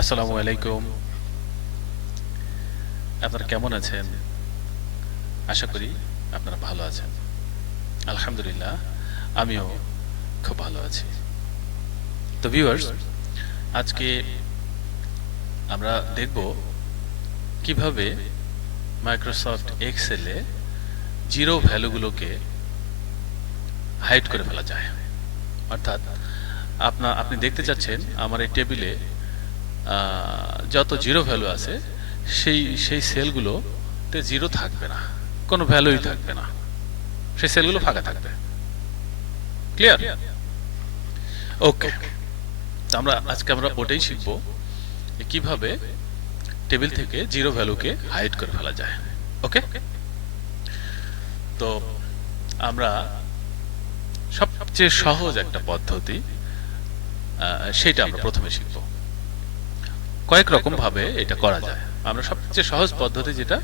আসসালামু আলাইকুম। আপনারা কেমন আছেন? আশা করি আপনারা ভালো আছেন। আলহামদুলিল্লাহ আমিও খুব ভালো আছি। তো ভিউয়ার্স, আজকে আমরা দেখব কিভাবে মাইক্রোসফট এক্সেলে জিরো ভ্যালুগুলোকে হাইড করে ফেলা যায়। অর্থাৎ আপনি দেখতে চাচ্ছেন আমার এই টেবিলে যত জিরো ভ্যালু আছে সেই সেলগুলোতে জিরো থাকবে না, কোনো ভ্যালুই থাকবে না, সেই সেলগুলো ফাঁকা থাকবে। ক্লিয়ার? ওকে, আজকে আমরা ওটাই শিখবো কিভাবে টেবিল থেকে জিরো ভ্যালুকে হাইড করে ফেলা যায়। ওকে, তো আমরা সবচেয়ে সহজ একটা পদ্ধতি সেটা আমরা প্রথমে শিখব। কয়েক রকম ভাবে এটা করা যায়, আমরা সবচেয়ে সহজ পদ্ধতি যেটা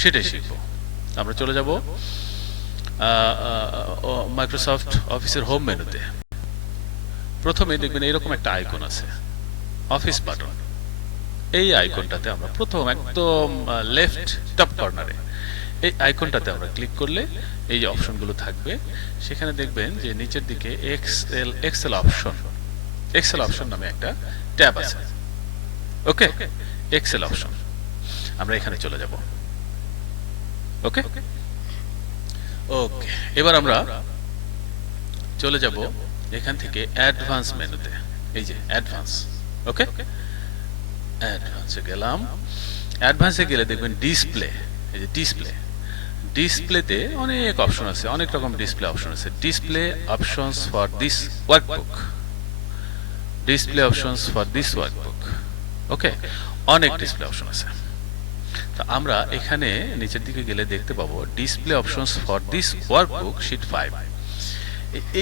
সেটাই শিখব। আমরা চলে যাব মাইক্রোসফট অফিসের হোম মেনুতে। প্রথমে দেখবেন এরকম একটা আইকন আছে, অফিস বাটন। এই আইকনটাতে আমরা প্রথম একদম লেফট টপ কর্নারে এই আইকনটাতে আমরা ক্লিক করলে এই যে অপশনগুলো থাকবে, সেখানে দেখবেন যে নিচের দিকে এক্সেল অপশন নামে একটা ট্যাব আছে। ওকে, এক্সেল অপশন, আমরা এখানে চলে যাব। ওকে ওকে, এবার আমরা চলে যাব এখান থেকে অ্যাডভান্স মেনুতে। এই যে অ্যাডভান্স। ওকে, অ্যাডভান্সে গেলাম। অ্যাডভান্সে গেলে দেখবেন ডিসপ্লে। এই যে ডিসপ্লেতে অনেক অপশন আছে, অনেক রকম ডিসপ্লে অপশন আছে। Display options for this workbook, okay, অনেক ডিসপ্লে অপশন আছে। তো আমরা এখানে নিচের দিকে গেলে দেখতে পাবো display options for this workbook sheet 5।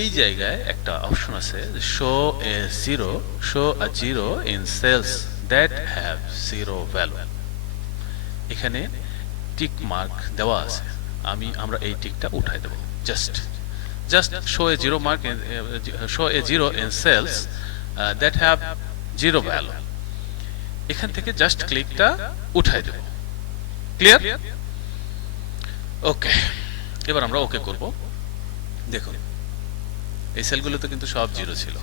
এই জায়গায় একটা অপশন আছে, show a zero in cells that have zero value. এখানে টিক মার্ক দেওয়া আছে, আমরা এই টিকটা উঠাই দেব। Just show a zero in cells that have zero value. এখান থেকে জাস্ট ক্লিকটা উঠাই দেব। ক্লিয়ার? ওকে, এবার আমরা ওকে করব। দেখুন এই সেলগুলোতে কিন্তু সব জিরো ছিল,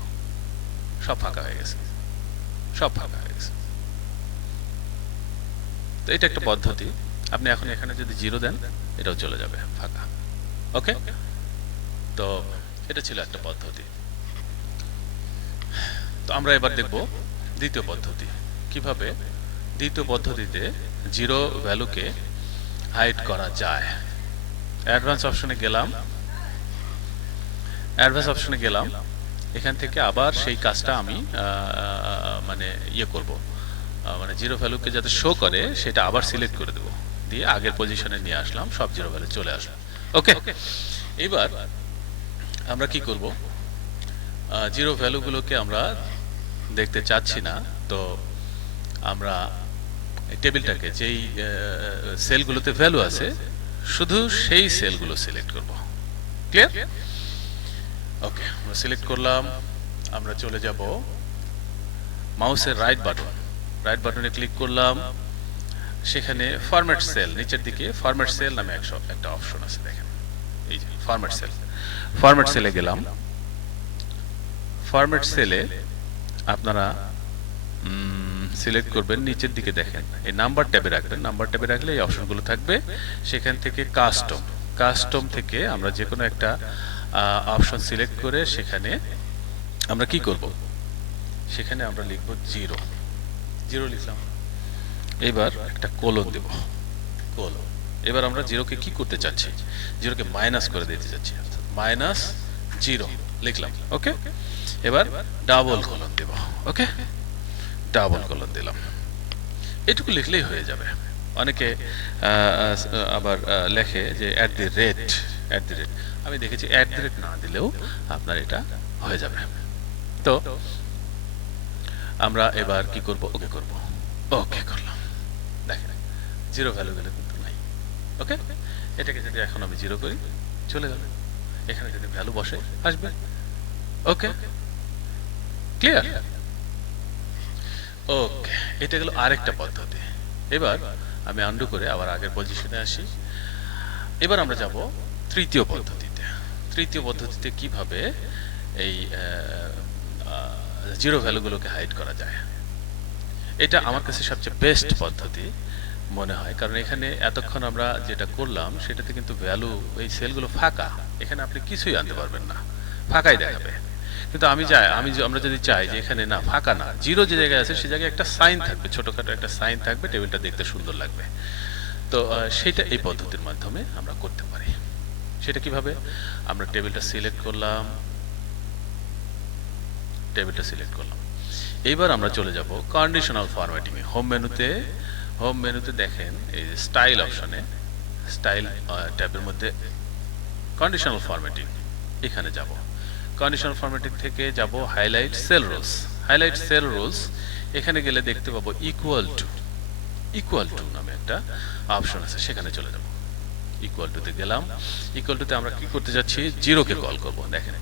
সব ফাঁকা হয়ে গেছে, তো এটা একটা পদ্ধতি। আপনি এখন এখানে যদি জিরো দেন এটাও চলে যাবে ফাঁকা। ওকে, তো এটা ছিল একটা পদ্ধতি। তো আমরা এবার দেখব দ্বিতীয় পদ্ধতি, কিভাবে দ্বিতীয় পদ্ধতিতে জিরো ভ্যালুকে হাইড করা যায়। অ্যাডভান্স অপশনে গেলাম, এখান থেকে আবার সেই কাজটা আমি মানে করব, মানে জিরো ভ্যালুকে যাতে শো করে সেটা আবার সিলেক্ট করে দেব, দিয়ে আগের পজিশনে নিয়ে আসলাম, সব জিরো ভ্যালু চলে আসলো। ওকে, এবার আমরা কি করব, জিরো ভ্যালুগুলোকে আমরা দেখতে চাচ্ছি না, তো আমরা টেবিলটাকে যেই সেলগুলোতে ভ্যালু আছে শুধু সেই সেলগুলো সিলেক্ট করব। ক্লিয়ার? ওকে, আমরা সিলেক্ট করলাম। আমরা চলে যাব মাউসের রাইট বাটনে ক্লিক করলাম। সেখানে ফরম্যাট সেল, নিচের দিকে ফরম্যাট সেল নামে একটা অপশন আছে, দেখেন এই যে ফরম্যাট সেলে গেলাম। ফরম্যাট সেলে আপনারা সিলেক্ট করবেন, নিচের দিকে দেখেন এই নাম্বার ট্যাবে রাখবেন। নাম্বার ট্যাবে রাখলে এই অপশনগুলো থাকবে। সেখান থেকে কাস্টম থেকে আমরা যে কোনো একটা অপশন সিলেক্ট করে সেখানে আমরা কি করব, সেখানে আমরা লিখব জিরো লিখলাম। এবার একটা কোলন দেব, এবার আমরা জিরোকে কি করতে চাচ্ছি, জিরোকে মাইনাস করে দিতে চাচ্ছি, মাইনাস জিরো লিখলাম। ওকে, এবার ডাবল কোলন দেব। ওকে, ডাবল কোলন দিলাম। এটুকু লিখলেই হয়ে যাবে। অনেকে আবার লেখে যে অ্যাট দি রেট, আমি দেখেছি অ্যাট দি রেট না দিলেও আপনার এটা হয়ে যাবে। তো আমরা এবার কি করব, ওকে করলাম। দেখেন জিরো ভ্যালু গেলে কিন্তু নাই। ওকে, এটাকে যদি এখন আমি জিরো করি চলে গেল, এখানে যদি ভ্যালু বসে আসবে। ওকে, ক্লিয়ার? ওকে, এটা গেল আরেকটা পদ্ধতি। এবার আমি আন্ডু করে আবার আগের পজিশনে আসি। এবার আমরা যাব তৃতীয় পদ্ধতিতে। তৃতীয় পদ্ধতিতে কিভাবে এই জিরো ভ্যালুগুলোকে হাইড করা যায়। এটা আমার কাছে সবচেয়ে বেস্ট পদ্ধতি মনে হয়, কারণ এখানে এতক্ষণ আমরা যেটা করলাম সেটাতে কিন্তু ভ্যালু, এই সেলগুলো ফাঁকা, এখানে আপনি কিছুই আনতে পারবেন না, ফাঁকাই দেখাবে। কিন্তু আমরা যদি চাই যে এখানে না ফাঁকা না, জিরো যে জায়গায় আছে সেই জায়গায় একটা সাইন থাকবে, ছোটখাটো একটা সাইন থাকবে, টেবিলটা দেখতে সুন্দর লাগবে। তো সেটা এই পদ্ধতির মাধ্যমে আমরা করতে পারি। সেটা কিভাবে? আমরা টেবিলটা সিলেক্ট করলাম, এইবার আমরা চলে যাব কন্ডিশনাল ফরম্যাটিং এ। হোম মেনুতে দেখেন এই যে স্টাইল অপশনে, স্টাইল ট্যাবের মধ্যে কন্ডিশনাল ফরম্যাটিং, এখানে যাব। কন্ডিশনাল ফরম্যাটিং থেকে যাব হাইলাইট সেল রুলস। এখানে গেলে দেখতে পাবো ইকুয়াল টু নামে একটা অপশন আছে, সেখানে চলে যাব। ইকুয়াল টুতে গেলাম। ইকুয়াল টুতে আমরা কি করতে যাচ্ছি? জিরোকে কল করব। দেখেন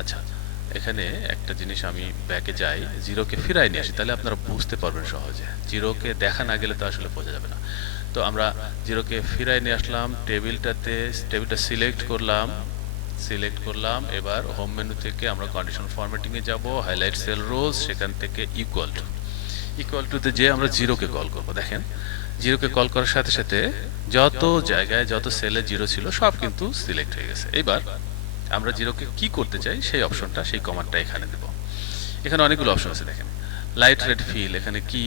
আচ্ছা, এখানে একটা জিনিস আমি ব্যাকে যাই, জিরোকে ফিরাই নিয়ে আসি, তাহলে আপনারা বুঝতে পারবেন সহজে। জিরোকে দেখা না গেলে তো আসলে বোঝা যাবে না। তো আমরা জিরোকে ফিরাই নিয়ে আসলাম, টেবিলটা সিলেক্ট করলাম। এবার হোম মেনু থেকে আমরা কন্ডিশনাল ফরম্যাটিং এ যাব, হাইলাইট সেল রোলস, সেখান থেকে ইকুয়াল টুতে যে আমরা জিরোকে কল করব। দেখেন জিরোকে কল করার সাথে সাথে যত জায়গায় যত সেলে জিরো ছিল সব কিন্তু সিলেক্ট হয়ে গেছে। এবার আমরা জিরোকে কি করতে চাই সেই অপশনটা, সেই কমান্ডটা এখানে দেব। এখানে অনেকগুলো অপশন আছে দেখেন। লাইট রেড ফিল, এখানে কি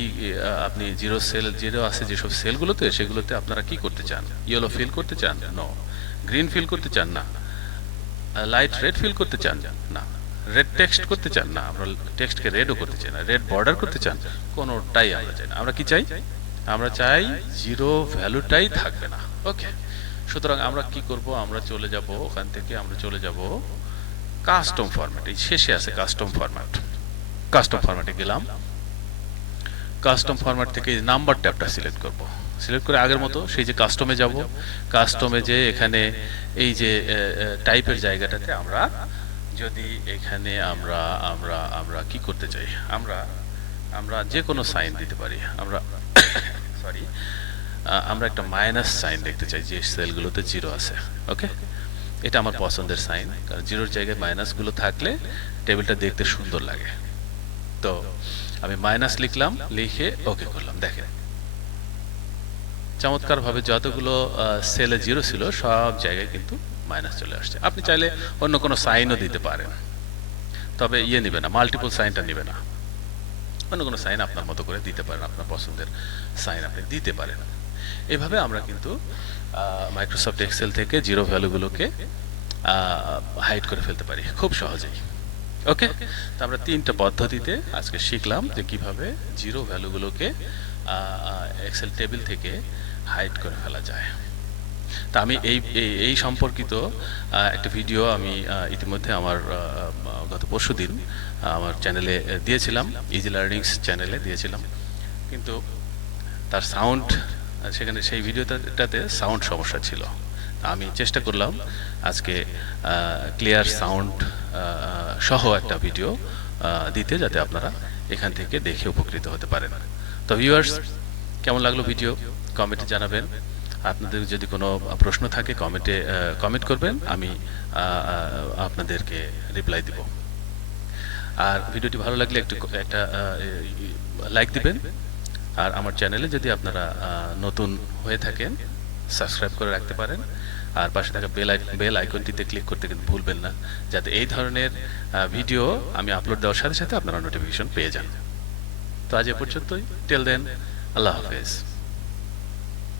আপনি জিরো আছে যেসব সেলগুলোতে, সেগুলোতে আপনারা কি করতে চান? ইয়েলো ফিল করতে চান? নো। গ্রিন ফিল করতে চান? না। লাইট রেড ফিল করতে চান? না। রেড টেক্সট করতে চান? না, আমরা টেক্সটকে রেডও করতে চাই না। রেড বর্ডার করতে চান? কোনোটাই আমরা চাই না। আমরা কি চাই? আমরা চাই জিরো ভ্যালুটাই থাকবে না। ওকে, সুতরাং আমরা কি করব? আমরা চলে যাব ওখান থেকে, আমরা চলে যাব কাস্টম ফরম্যাট। এই শেষে আছে কাস্টম ফরম্যাটে গেলাম। কাস্টম ফরম্যাট থেকে নাম্বার ট্যাবটা সিলেক্ট করব। সিলেক্ট করে আগের মতো সেই যে কাস্টমে যাব, কাস্টমে যে এখানে এই যে টাইপের জায়গাটাতে আমরা যদি এখানে আমরা কি করতে চাই, আমরা যে কোনো সাইন দিতে পারি। আমরা একটা মাইনাস সাইন দেখতে চাই যে সেলগুলোতে জিরো আছে। ওকে, এটা আমার পছন্দের সাইন, কারণ জিরোর জায়গায় মাইনাসগুলো থাকলে টেবিলটা দেখতে সুন্দর লাগে। তো আমি মাইনাস লিখলাম, লিখে ওকে করলাম। দেখেন চমৎকারভাবে যতগুলো সেলে জিরো ছিল সব জায়গায় কিন্তু মাইনাস চলে আসছে। আপনি চাইলে অন্য কোনো সাইনও দিতে পারেন, তবে নেবে না, মাল্টিপল সাইনটা নেবে না। অন্য কোনো সাইন আপনার মতো করে দিতে পারেন, আপনার পছন্দের সাইন আপনি দিতে পারেন। এইভাবে আমরা কিন্তু মাইক্রোসফট এক্সেল থেকে জিরো ভ্যালুগুলোকে হাইড করে ফেলতে পারি খুব সহজেই। ওকে, তো আমরা তিনটা পদ্ধতিতে আজকে শিখলাম যে কিভাবে জিরো ভ্যালুগুলোকে এক্সেল টেবিল থেকে হাইড করে ফেলা যায়। তা আমি এই সম্পর্কিত একটা ভিডিও আমি ইতিমধ্যে আমার গত পরশুদিন আমার চ্যানেলে দিয়েছিলাম, ইজি লার্নিংস চ্যানেলে দিয়েছিলাম, কিন্তু তার সাউন্ড সেখানে সেই ভিডিওটাতে সাউন্ড সমস্যা ছিল। আমি চেষ্টা করলাম আজকে ক্লিয়ার সাউন্ড সহ একটা ভিডিও দিতে, যাতে আপনারা এখান থেকে দেখে উপকৃত হতে পারেন। তো ভিউয়ার্স, কেমন লাগলো ভিডিও কমেন্টে জানাবেন। আপনাদের যদি কোনো প্রশ্ন থাকে কমেন্ট করবেন, আমি আপনাদেরকে রিপ্লাই দিব। আর ভিডিওটি ভালো লাগলে একটা লাইক দিবেন। আর আমার চ্যানেলে যদি আপনারা নতুন হয়ে থাকেন সাবস্ক্রাইব করে রাখতে পারেন। আর পাশে থাকা বেল আইকনটিতে ক্লিক করতে কিন্তু ভুলবেন না, যাতে এই ধরনের ভিডিও আমি আপলোড দেওয়ার সাথে সাথে আপনারা নোটিফিকেশন পেয়ে যান। তো আজ এ পর্যন্তই। টিল দেন, আল্লাহ হাফেজ।